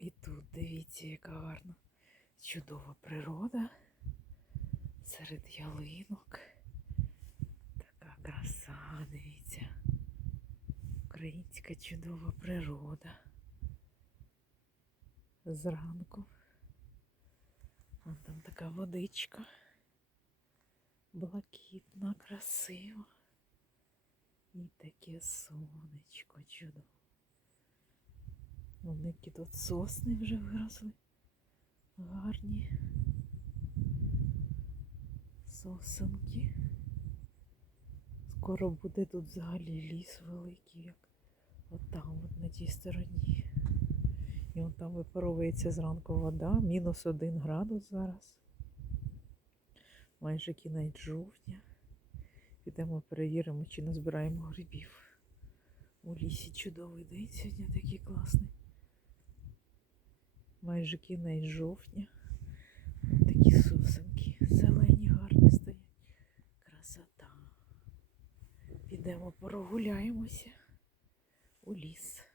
І тут дивіться, яка гарна, чудова природа серед ялинок. Така краса, дивіться. Українська чудова природа. Зранку. Вон там така водичка. Блакитна, красива. І таке сонечко чудове. Вон які тут сосни вже виросли. Гарні. Сосенки. Скоро буде тут взагалі ліс великий, як от там, от на тій стороні. І от там випаровується зранку вода, мінус один градус зараз. Майже кінець жовтня. Підемо перевіримо, чи не збираємо грибів. У лісі чудовий день сьогодні такий класний. Майже кінець жовтня. Такі сосенки. Зелені, гарні стоять. Красота. Підемо прогуляємося у ліс.